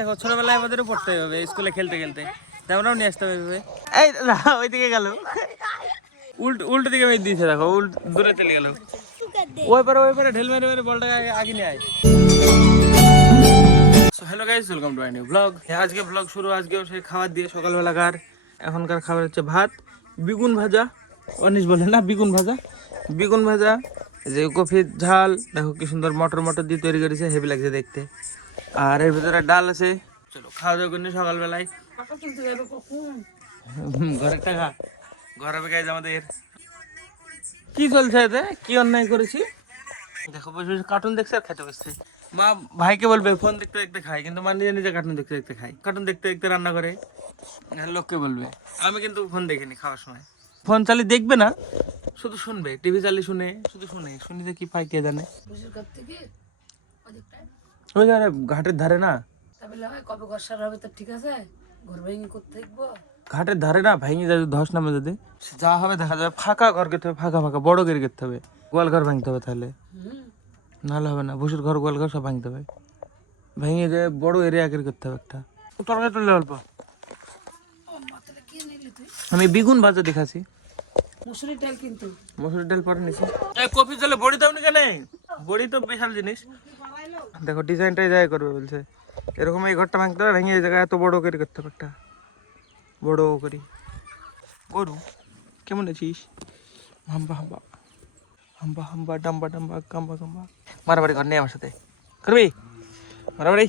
দেখো ছোটবেলায় আমাদেরও পড়তে হবে স্কুলে খেলতে খেলতে, আমরাও নিয়ে আসতে হবে। এই ওইদিকে গেল, উল্টো দিকে মেয়ে দিয়েছে, দেখো দূরে চলে গেল। ওই পারে ঢেল মেরে মেরে বলটা আগে নিয়ে আয়। Hello guys, welcome to my new blog. আজকে ব্লগ শুরু আজকেও সেই খাবার দিয়ে। সকালবেলাকার এখনকার খাবার হচ্ছে ভাত, বেগুন ভাজা, অনিশ বলে না বেগুন ভাজা, যে কফির ঝাল, দেখো কি সুন্দর মটর দিয়ে তৈরি করেছে, হেভি লাগছে দেখতে। আর এর ভিতরে ডাল আছে। চলো খাওয়া দাওয়া করি সকালবেলায়। ঘরের টাকা ঘরে গাইজ আমাদের কি চলছে, এতে কি অন্যায় করেছি দেখো। বসে বসে কার্টুন দেখছে আর খেতে বসছে। মা ভাইকে বলবে ফোন দেখতে দেখতে খায়, কিন্তু মা নিজে নিজে কার্টুন দেখতে দেখতে খায়, কার্টুন দেখতে দেখতে রান্না করে। লোককে বলবে, আমি কিন্তু ফোন দেখিনি খাওয়ার সময়। ফোন চালিয়ে দেখবে না, শুধু শুনবে, টিভি চালিয়ে শুনে, শুধু শুনি যে কি পাই কে জানে। ওই ধারে ঘাটের ধারে না, ঘাটের ধারে না ভেঙে যাবে, ধস নামে যদি যা হবে দেখা যাবে। ফাঁকা ঘর করতে হবে, ফাঁকা বড় করে করতে হবে, গোয়াল ঘর ভাঙতে হবে, তাহলে নাহলে হবে না। ভুসুর ঘর গোয়াল ঘর সব ভাঙতে হবে, ভেঙে যায় বড় এরিয়া করে করতে হবে একটা। তরকারি তুললে অল্প। আমি বেগুন ভাজা দেখাছি, মসুরির ডাল পরে নিছি। কফি জলে বড়ি দাও নি কেন? বড়ি তো বিশাল জিনিস। দেখো ডিজাইনটাই যাই করবে বলছে, এরকম এই ঘরটা ভাঙতে হবে, ভেঙে এই জায়গায় এত বড় করে করতে হবে একটা, বড় করি। গরু কেমন আছিস? হাম্বা হাম্বা হাম্বা হাম্বা ডাম্বা ডাম্বা কাম্বা কাম্বা। মারামারি ঘর নেই আমার সাথে, করবি মারামারি?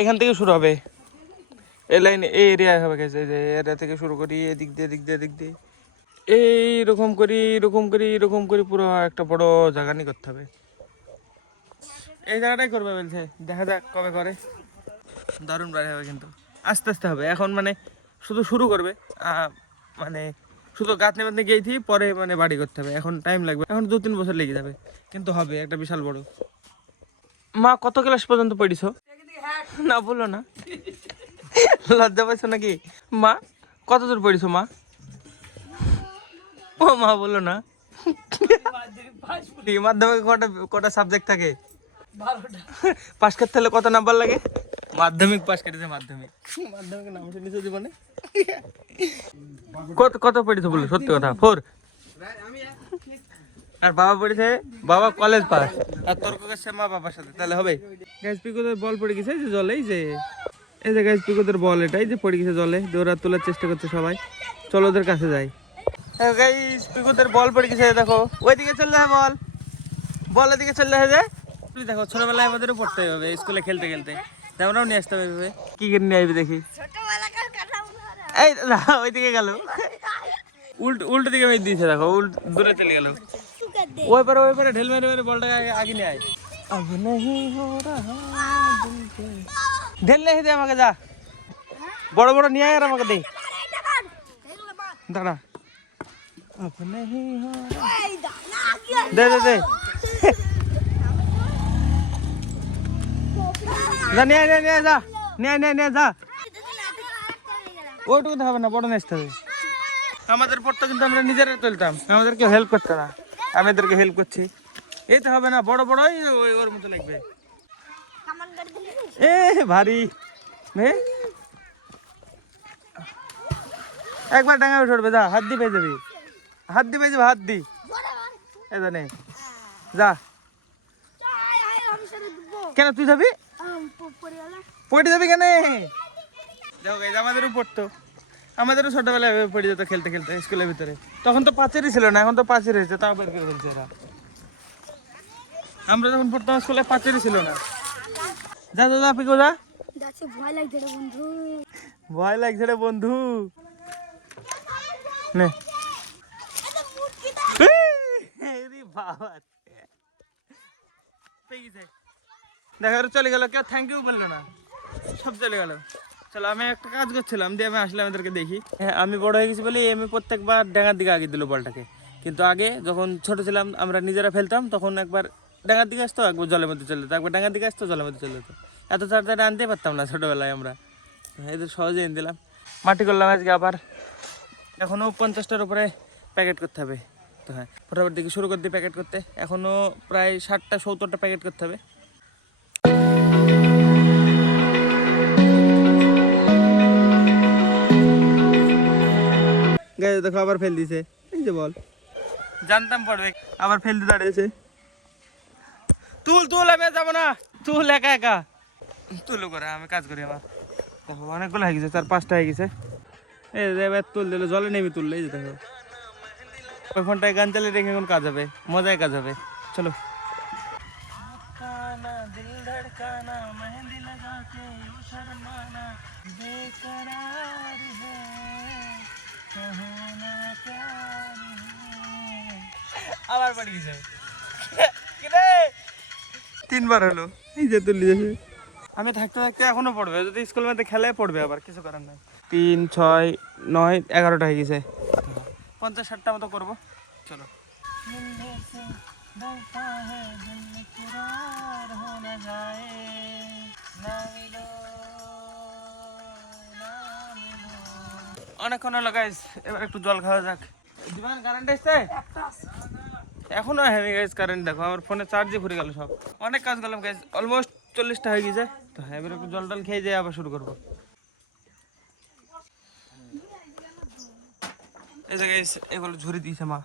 এখান থেকে শুরু হবে, এই লাইন এই এরিয়া হবে গেছে, যে এরিয়া থেকে শুরু করি, এদিক দিয়ে এইরকম করি পুরো একটা বড় জায়গা নিয়ে করতে হবে। এই জায়গাটাই করবে বলছে, দেখা যাক কবে করে। দারুণ বাড়ি হবে, কিন্তু আস্তে আস্তে হবে। এখন মানে শুধু শুরু করবে, মানে শুধু গাঁথনি বাঁথনি গিয়েছি, পরে মানে বাড়ি করতে হবে। এখন টাইম লাগবে, এখন 2-3 বছর লেগে যাবে, কিন্তু হবে একটা বিশাল বড়। মা কত ক্লাস পর্যন্ত পড়িস? না বলো না, লজ্জা পাইছো নাকি? মা কত দূর পড়িস মা? ও মা বলো না। মাধ্যমিকে কটা সাবজেক্ট থাকে? 12টা। পাস করতে হলে কত নাম্বার লাগে? মাধ্যমিক পাস করেছে, মাধ্যমিক নাম শুনেছো জীবনে? কত পড়েছে বলো সত্যি কথা? 4। আর বাবা পড়েছে, বাবা কলেজ পাস, আর তর্ক করছে মা বাবার সাথে, তাহলে হবে? গ্যাস পিকোদের বল পড়ে গেছে যে জলে, এই যে গ্যাস পিকোদের বল এটাই যে পড়ে গেছে জলে, ওরা তোলার চেষ্টা করছে সবাই। চলো ওদের কাছে যাই। গাইস পিকোদের বল পড়ে গেছে, দেখো ওইদিকে চললে হয়, বল ওইদিকে চললে হয়। যে দেখো ছোটবেলায় আমাদেরও পড়তে হবে স্কুলে খেলতে খেলতে, আমরাও নিয়ে আসতে হবে। কি করে নিয়ে আসবি দেখি? এই ওইদিকে গেল, উল্টো দিকে মেয়ে দিয়েছে, দেখো দূরে চলে গেল। ওই পারে ঢেল মেরে মেরে বলটা আগে নিয়ে আয়। अब नहीं हो रहा ঢেল নিয়ে দে আমাকে, যা বড় নিয়ে আয় আর আমাকে দে। দাঁড়া, अब नहीं हो रहा, দে যা নিয়ে যা, নিয়ে যা। ওইটুকু তো হবে না, বড় নিয়ে আসতে হবে। আমাদের পড়তো কিন্তু আমরা নিজেরা তুলতাম, আমাদের কেউ হেল্প করতো না, আমি এদেরকে হেল্প করছি। এই তো হবে না, বড় ওর মতো লাগবে। এ ভারী একবার ডাঙা উঠবে, যা হাত দি পেয়ে যাবি, হাত দি এখানে যা। কেন তুই যাবি? পড়ে যাবি কেন? দেখো আমাদেরও পড়তো, আমাদেরও ছোটবেলায় পড়ে যেত খেলতে খেলতে স্কুলের ভিতরে। তখন তো পাঁচেরই ছিল না, এখন তো পাঁচের হয়েছে, তাও বের করে ফেলছে এরা। আমরা যখন পড়তাম স্কুলে পাঁচেরই ছিল না। যা পিকো যা। ভয় লাগছে রে বন্ধু। নে দেখো চলে গেল, কেউ থ্যাংক ইউ বললো না, সব চলে গেল। চলো আমি একটা কাজ করছিলাম, দিয়ে আমি আসলাম এদেরকে দেখি। হ্যাঁ আমি বড় হয়ে গেছি বলে আমি প্রত্যেকবার ডাঙার দিকে আগে দিল বলটাকে, কিন্তু আগে যখন ছোট ছিলাম আমরা নিজেরা ফেলতাম, তখন একবার ডাঙার দিকে আসতো, একবার জলের মধ্যে চলে যেত, একবার ডাঙার দিকে আসতো, জলের মধ্যে চলে যেত। এত তাড়াতাড়ি আনতে পারতাম না ছোটবেলায় আমরা, এদের সহজে এনে দিলাম। মাটি করলাম আজকে আবার, এখনও 50টার উপরে প্যাকেট করতে হবে। তো হ্যাঁ ফটাফট দিকে শুরু করে দিই প্যাকেট করতে, এখনও প্রায় 60টা 70টা প্যাকেট করতে হবে। দেখো আবার ফেল দিছে, এই যে বল, জানতাম পড়বে, আবার ফেল দিয়ে দাঁড়িয়েছে। তুল তুল, আমি আর যাবো না, তুল একা একা তুলো করে, আমি কাজ করি আমার। দেখো অনেকগুলো হয়ে গেছে, 4-5টা হয়ে গেছে। এই যে এবার তুল দিলে জলে নেমে তুললে, এই যে দেখো ওই ফোনটায় গান চালিয়ে রেখে এখন কাজ হবে, মজায় কাজ হবে। চলো। দিল ধড়কানা মেহেন্দি লাগাকে ও শর্মানা বেকরার হ্যায় কহো না প্যার হ্যায়। আবার পড়ে গেছে কি রে, 3বার হলো, এই যে তুললি যাবে। আমি থাকতে থাকতে এখনো পড়বে, যদি স্কুল মধ্যে খেলে পড়বে, আবার কিছু করার নাই। 3, 6, 9, 11টা হয়ে গেছে, 50-60টা মতো করবো। চলো। অনেকক্ষণ হলো গাইস, এবার একটু জল খাওয়া যাক। দিবান কারেন্ট আসছে এখনো হয়নি গাইস, কারেন্ট দেখো আমার ফোনে চার্জই ফুরে গেল সব। অনেক কাজ করলাম গাইস, অলমোস্ট 40টা হয়ে গেছে। তো হ্যাঁ, এবার একটু জল টল খেয়ে যাই, আবার শুরু করবো। এই যে গাইস, এগুলো ঝুড়ি দিয়েছে মা,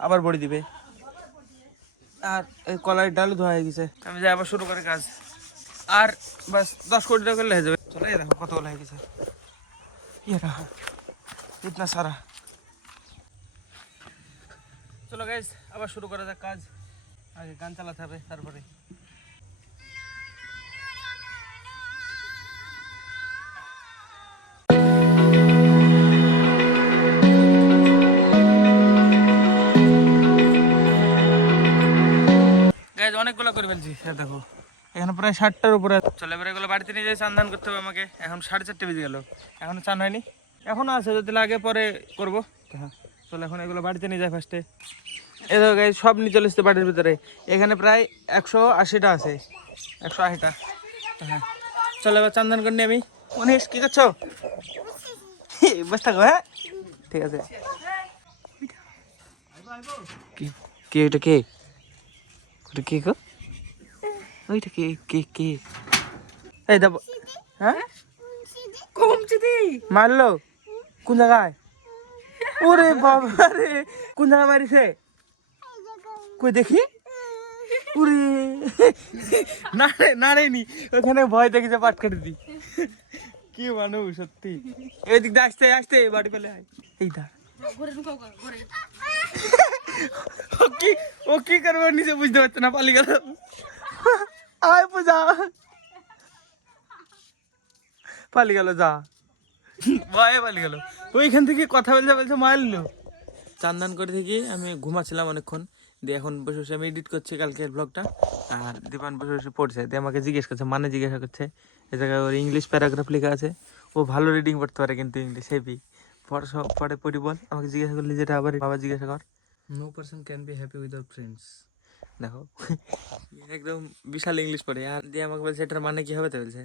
আবার বড়ি দিবে। আর এই কলাই ডাল ধোয়া হয়ে গেছে, আমি যাই আবার শুরু করে কাজ। আর বাস 10 কোটি টাকা করলে হয়ে যাবে। চলো, এই দেখো কতগুলো হয়ে গেছে, ইতনা সারা। চলো গাইস, আবার শুরু করা যাক কাজ। আগে গান চালাতে হবে, তারপরে। গাইস অনেকগুলো করে ফেলছি, দেখো এখানে প্রায় 60টার উপরে। চলো এবার এগুলো বাড়িতে নিয়ে যাই, চান ধান করতে হবে আমাকে। এখন 4:30 বেজে গেল, এখনো চান হয়নি, এখনো আছে, যদি লাগে পরে করবো। হ্যাঁ চলো, এখন এগুলো বাড়িতে নিয়ে যাই ফার্স্টে। এই দেখো গাইস, সব নিয়ে চলে এসছে বাড়ির ভিতরে। এখানে প্রায় 180টা আছে, 180টা। হ্যাঁ চলো এবার চান ধান করে নিই আমি। মনীষ কি করছো? বস থাকো, হ্যাঁ ঠিক আছে। কি ওইটা কে? ওটা কে গো? ওইটা কে কে কে? এই দেব, হ্যাঁ মারলো কোন জায়গায়? ওরে বাবা রে, কোন জায়গায় মারিছে কই দেখি? ওরে নাড়েনি, ওখানে ভয় দেখেছে, পাট কেটে দি। কি মানুষ সত্যি। এই দিক দিয়ে আসতে আসতে বাড়ি পেলে এই দা ও কি করবো নিজে বুঝতে পারছে না, পালি গেল। আয় পূজা, পালি গেল, যা ভয়ে পালি গেল। ওইখান থেকে কথা বলতে বলছে মারলো। চান্দান করে থেকে আমি ঘুমাচ্ছিলাম অনেকক্ষণ, দিয়ে এখন বসে বসে আমি এডিট করছি কালকের ব্লগটা। আর দীপান বসে বসে পড়ছে, দিয়ে আমাকে জিজ্ঞেস করছে, মানে জিজ্ঞাসা করছে। এ জায়গায় ওর ইংলিশ প্যারাগ্রাফ লেখা আছে, ও ভালো রিডিং পড়তে পারে কিন্তু ইংলিশ হেভি। পড়ে পড়ি বল, আমাকে জিজ্ঞাসা করলি যেটা আবার বাবা জিজ্ঞাসা কর। No person can be happy without friends. দেখো একদম বিশাল ইংলিশ পড়ে। আর দিয়ে আমাকে বলছে এটার মানে কি হবে, তো বলছে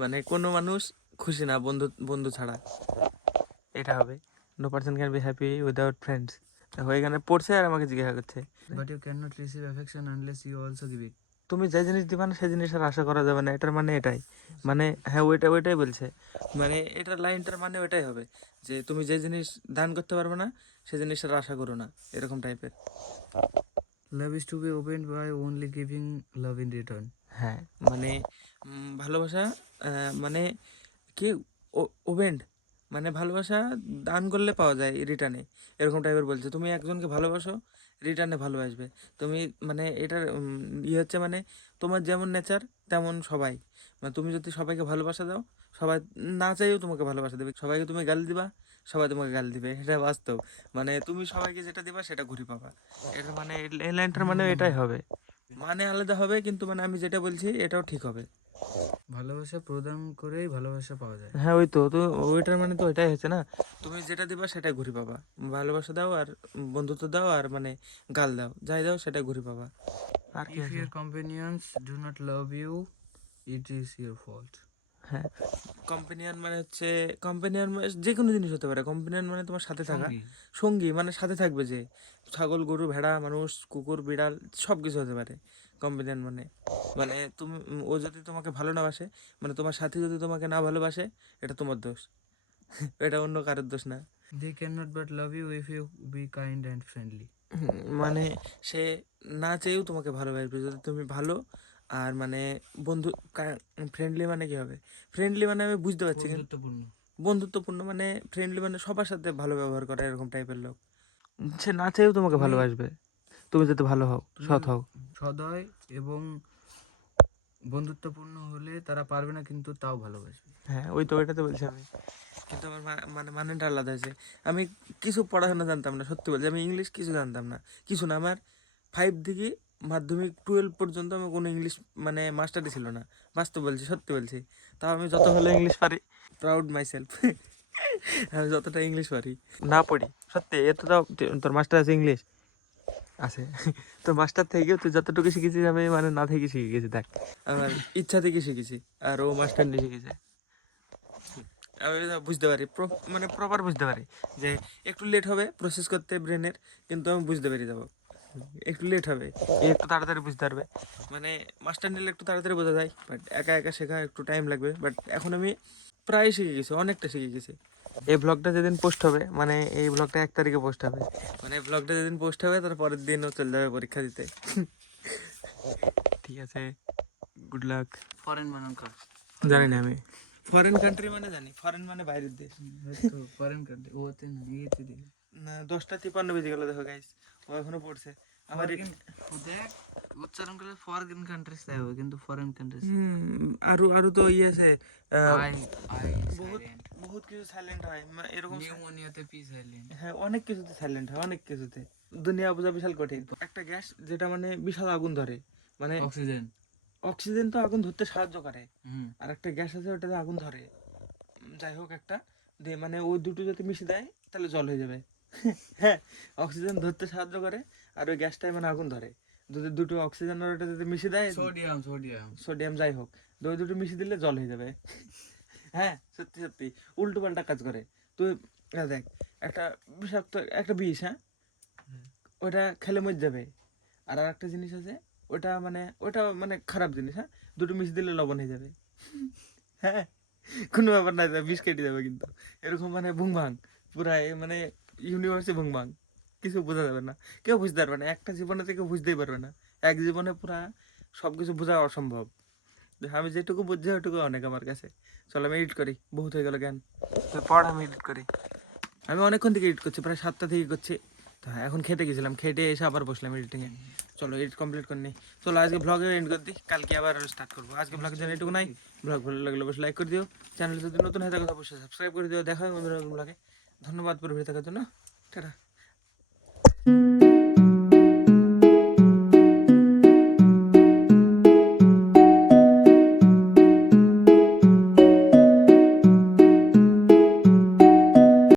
মানে কোনো মানুষ খুশি না বন্ধু বন্ধু ছাড়া, এটা হবে। No person can be happy without friends. দেখো এখানে পড়ছে আর আমাকে জিজ্ঞাসা করছে, but you cannot receive affection unless you also give it. তুমি যে জিনিস দিবা না সেই জিনিসের আশা করা যাবে না, এটার মানে এটাই। মানে হ্যাঁ ওইটাই বলছে, মানে এটার লাইনটার মানে ওইটাই হবে যে তুমি যে জিনিস দান করতে পারবে না সেই জিনিসের আশা করো না, এরকম টাইপের। Love is to be opened by only giving love in return. হ্যাঁ মানে ভালোবাসা মানে কি, ওপেন্ড মানে ভালোবাসা দান করলে পাওয়া যায় রিটার্নে, এরকম টাইপের বলছে। তুমি একজনকে ভালোবাসো, রিটার্নে ভালোবাসবে তুমি, মানে এটার ইয়ে হচ্ছে মানে তোমার যেমন নেচার তেমন সবাই। মানে তুমি যদি সবাইকে ভালোবাসা দাও, সবাই না চাইও তোমাকে ভালোবাসা দেবে। সবাইকে তুমি গালি দিবা, সবাই তোমাকে গালি দিবে, এটা বাস্তব। মানে তুমি সবাইকে যেটা দিবা সেটা ঘুরে পাবা। এটা মানে এই লাইনটার মানে এটাই হবে, মানে আলাদা হবে কিন্তু মানে আমি যেটা বলছি এটাও ঠিক হবে। ভালোবাসা প্রদান করেই ভালোবাসা পাওয়া যায়। হ্যাঁ ওই তো ওইটার মানে তো এটাই হচ্ছে না, তুমি যেটা দিবা সেটাই ঘুরে পাবা। ভালোবাসা দাও আর বন্ধুত্ব দাও আর মানে গাল দাও, যাই দাও সেটা ঘুরে পাবা। আর if your companions do not love you, it is your fault. হ্যাঁ কম্পেনিয়ন মানে হচ্ছে, কম্পেনিয়ন যে কোনো জিনিস হতে পারে। কম্পেনিয়ন মানে তোমার সাথে থাকা, সঙ্গী মানে সাথে থাকবে, যে ছাগল গরু ভেড়া মানুষ কুকুর বিড়াল সব কিছু হতে পারে কম্পেনিয়ন মানে। মানে তুমি ও যদি তোমাকে ভালো না বাসে, মানে তোমার সাথী যদি তোমাকে না ভালোবাসে, এটা তোমার দোষ, এটা অন্য কারোর দোষ না। They cannot but love you if you be kind and friendly. মানে সে না চেয়েও তোমাকে ভালোবাসবে যদি তুমি ভালো আর মানে বন্ধু। ফ্রেন্ডলি মানে কি হবে? ফ্রেন্ডলি মানে আমি বুঝতে পারছি, কিন্তু বন্ধুত্বপূর্ণ। বন্ধুত্বপূর্ণ মানে ফ্রেন্ডলি মানে সবার সাথে ভালো ব্যবহার করা, এরকম টাইপের লোক। সে না চেয়েও তোমাকে ভালোবাসবে, তুমি যাতে ভালো হও, সৎ হও। সদয় এবং বন্ধুত্বপূর্ণ হলে তারা পারবে না, কিন্তু তাও ভালোবাসবে। হ্যাঁ, ওই তো ওইটা তো বলছি আমি। কিন্তু আমার মানে মানেটা আলাদা আছে। আমি কিছু পড়াশোনা জানতাম না, সত্যি বলছি। আমি ইংলিশ কিছু জানতাম না, কিছু না। আমার 5 থেকে মাধ্যমিক 12 পর্যন্ত আমি কোনো ইংলিশ মানে মাস্টারই ছিল না। বাস্তব বলছি, সত্যি বলছি। তাও আমি যত ভালো ইংলিশ পারি, প্রাউড মাই সেলফ। আমি যতটা ইংলিশ পারি না পড়ি, সত্যি। এত তাও তোর মাস্টার আছে ইংলিশ আছে। তোর মাস্টার থেকে তুই যতটুকু শিখেছিস আমি মানে না থেকে শিখে গেছি, দেখ। আমার ইচ্ছা থেকে শিখেছি, আর ও মাস্টার নিয়ে শিখেছে। আমি এটা বুঝতে পারি, মানে প্রপার বুঝতে পারি যে একটু লেট হবে প্রসেস করতে ব্রেনের, কিন্তু আমি বুঝতে পেরে যাবো। একটু লেট হবে, এ একটু তাড়াতাড়ি বুঝতে পারবে। মানে মাস্টার নিলে একটু তাড়াতাড়ি বোঝা যায়, বাট একা একা শেখা একটু টাইম লাগবে। বাট এখন আমি প্রায় শিখে গেছি, অনেকটা শিখে গেছি। এই ব্লগটা যেদিন পোস্ট হবে, মানে এই ব্লগটা 1 তারিখে পোস্ট হবে, মানে ব্লগটা যেদিন পোস্ট হবে তার পরের দিনও চলে যাবে পরীক্ষা দিতে। ঠিক আছে, গুড লাক। ফরেন মানে জানি না আমি, ফরেন কান্ট্রি মানে জানি, ফরেন মানে বাইরের দেশ। ফরেন কান্ট্রি ওতে না ইয়েতে দিকে। না, 10:53 বেজে গেল, দেখো গাইস, ও এখনো পড়ছে। আমার দেখ উচ্চারণ করলে ফরেন কান্ট্রিজ তাই হবে, কিন্তু ফরেন কান্ট্রিজ আরো আরো তো ইয়ে আছে, আই আই বহুত বহুত কিছু সাইলেন্ট হয়, এরকম। নিউমোনিয়াতে পি সাইলেন্ট। হ্যাঁ, অনেক কিছুতে সাইলেন্ট হয়, অনেক কিছুতে। দুনিয়া বোঝা বিশাল কঠিন। একটা গ্যাস যেটা মানে বিশাল আগুন ধরে, মানে অক্সিজেন। অক্সিজেন তো আগুন ধরতে সাহায্য করে, আর একটা গ্যাস আছে ওটাতে আগুন ধরে। যাই হোক, একটা দিয়ে মানে ওই দুটো যদি মিশে দেয় তাহলে জল হয়ে যাবে। হ্যাঁ, অক্সিজেন ধরতে সাহায্য করে, আর ওই গ্যাসটাই মানে আগুন ধরে। যদি দুটো অক্সিজেন আর ওটা যদি মিশে দেয়, সোডিয়াম সোডিয়াম সোডিয়াম, যাই হোক, ওই দুটো মিশিয়ে দিলে জল হয়ে যাবে। হ্যাঁ, সত্যি সত্যি উল্টো পাল্টা কাজ করে। তুই দেখ, একটা বিষাক্ত একটা বিষ, হ্যাঁ, ওটা খেলে মরে যাবে। আর একটা জিনিস আছে, ওটা মানে খারাপ জিনিস, হ্যাঁ, দুটো মিশিয়ে দিলে লবণ হয়ে যাবে। হ্যাঁ, কোনো ব্যাপার না, বিষ কেটে যাবে। কিন্তু এরকম মানে ভুং ভাং, পুরা মানে ইউনিভার্সে ভুং ভাং, কিছু বোঝা যাবে না, কেউ বুঝতে পারবে না। একটা জীবনে থেকে বুঝতেই পারবে না, এক জীবনে পুরা সবকিছু বোঝা অসম্ভব। আমি যেটুকু বুঝছি ওইটুকু অনেক আমার কাছে। চলো আমি এডিট করি, বহুত হয়ে গেল জ্ঞান। পড়, আমি এডিট করি। আমি অনেকক্ষণ থেকে এডিট করছি, প্রায় 7টা থেকে করছি। তো হ্যাঁ, এখন খেতে গেছিলাম, খেটে এসে আবার বসলাম এডিটিংয়ে। চলো এডিট কমপ্লিট করে নিই। চলো আজকে ব্লগে এন্ড করে দিই, কালকে আবার স্টার্ট করবো। আজকে ব্লগের জন্য এটুকু নাই। ব্লগ ভালো লাগলে অবশ্যই লাইক করে দিও, চ্যানেল যদি নতুন হয়ে থাকে অবশ্যই সাবস্ক্রাইব করে দিও। দেখা হয় বন্ধুরা ব্লগে। ধন্যবাদ পুরো ভিডিও থাকার জন্য। টাটা।